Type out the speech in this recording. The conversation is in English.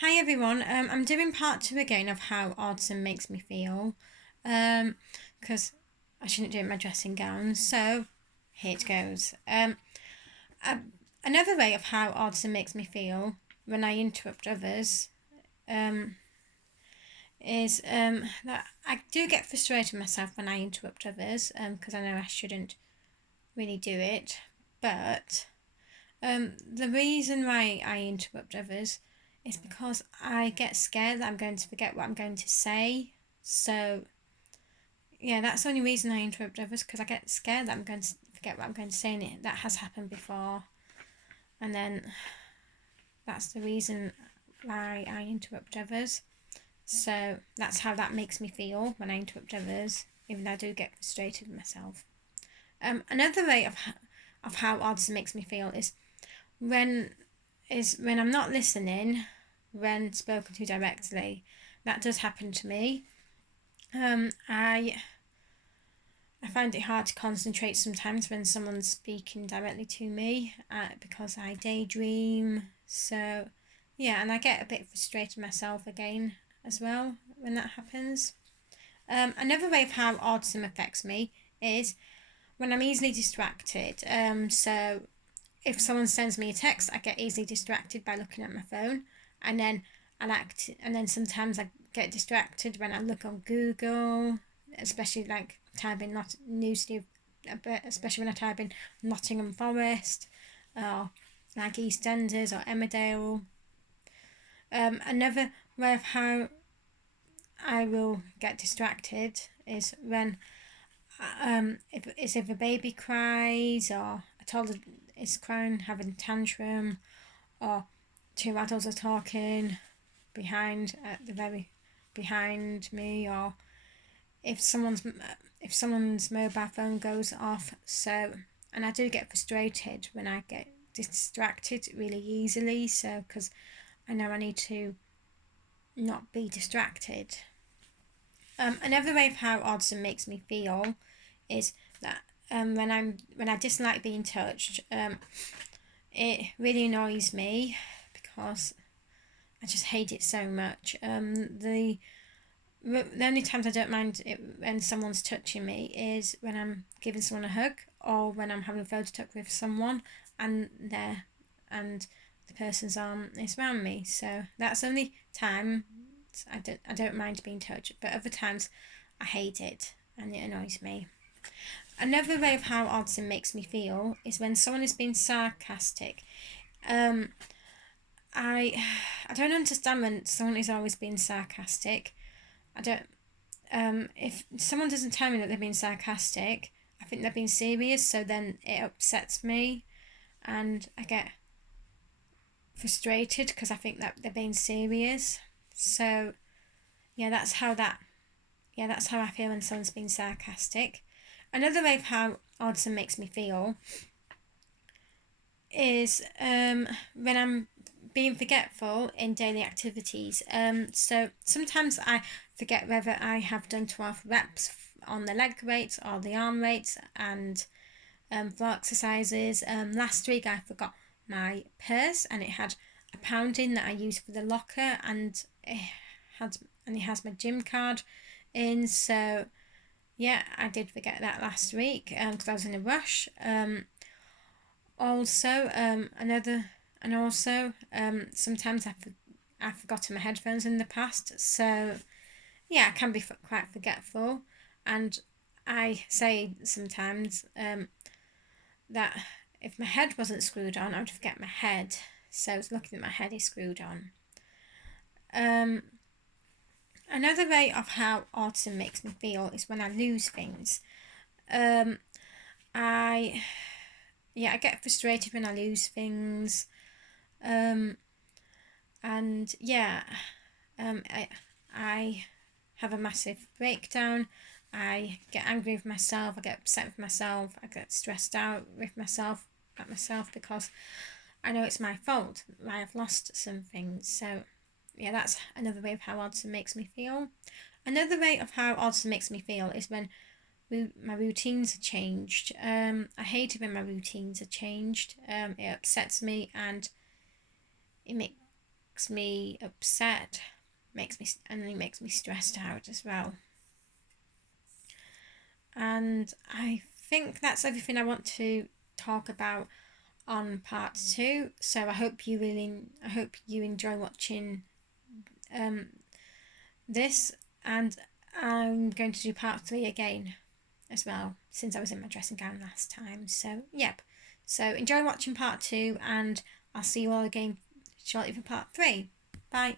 Hi everyone. I'm doing part two again of how autism makes me feel, because I shouldn't do it in my dressing gown. So here it goes. Uh, Another way of how autism makes me feel when I interrupt others, um, is that I do get frustrated myself when I interrupt others, because I know I shouldn't really do it, but the reason why I interrupt others is because I get scared that I'm going to forget what I'm going to say. So, yeah, that's the only reason I interrupt others, because I get scared that I'm going to forget what I'm going to say, and that has happened before. And then that's the reason why I interrupt others. So, that's how that makes me feel when I interrupt others, even though I do get frustrated with myself. Another way of how autism makes me feel when when I'm not listening when spoken to directly. That does happen to me. I find it hard to concentrate sometimes when someone's speaking directly to me because I daydream. So, yeah, and I get a bit frustrated myself again as well when that happens. Another way of how autism affects me is when I'm easily distracted. So if someone sends me a text, I get easily distracted by looking at my phone, and then and then sometimes I get distracted when I look on Google, especially like typing not news, especially when I type in Nottingham Forest, or like EastEnders or Emmerdale. Another way of how I will get distracted is when if a baby cries or a toddler is crying, having a tantrum, or two adults are talking behind at the very behind me, or if someone's mobile phone goes off. So, and I do get frustrated when I get distracted really easily. So, because I know I need to not be distracted. Another way of how autism makes me feel is that when I dislike being touched, it really annoys me because I just hate it so much. The only times I don't mind it when someone's touching me is when I'm giving someone a hug, or when I'm having a photo talk with someone and and the person's arm is around me. So that's the only time I don't mind being touched, but other times I hate it and it annoys me. Another way of how autism makes me feel is when someone is being sarcastic. Um, I I don't understand when someone is always being sarcastic. I don't. If someone doesn't tell me that they're being sarcastic, I think they're being serious. So then it upsets me, and I get frustrated because I think that they're being serious. So yeah, that's how that. Yeah, that's how I feel when someone's being sarcastic. Another way of how autism makes me feel is when I'm being forgetful in daily activities. So sometimes I forget whether I have done 12 reps on the leg weights or the arm weights and floor exercises. Last week I forgot my purse, and it had a pound in that I used for the locker, and it has my gym card in. So yeah, I did forget that last week because I was in a rush. Also, another, and also, sometimes I've forgotten my headphones in the past. So yeah, I can be quite forgetful, and I say sometimes that if my head wasn't screwed on, I would forget my head. So I was lucky that my head is screwed on. Um, Another way of how autism makes me feel is when I lose things. Um, I I get frustrated when I lose things. Um, and yeah, I have a massive breakdown. I get angry with myself. I get upset with myself. I get stressed out with myself at myself because I know it's my fault. I have lost some things. So yeah, that's another way of how autism makes me feel. Another way of how autism makes me feel is when my routines are changed. I hate it when my routines are changed. It upsets me, and it make makes me upset, it makes me stressed out as well. And I think that's everything I want to talk about on part 2. So I hope you enjoy watching this, and I'm going to do part 3 again as well, since I was in my dressing gown last time. So yep, so enjoy watching part 2, and I'll see you all again shortly for part 3. Bye.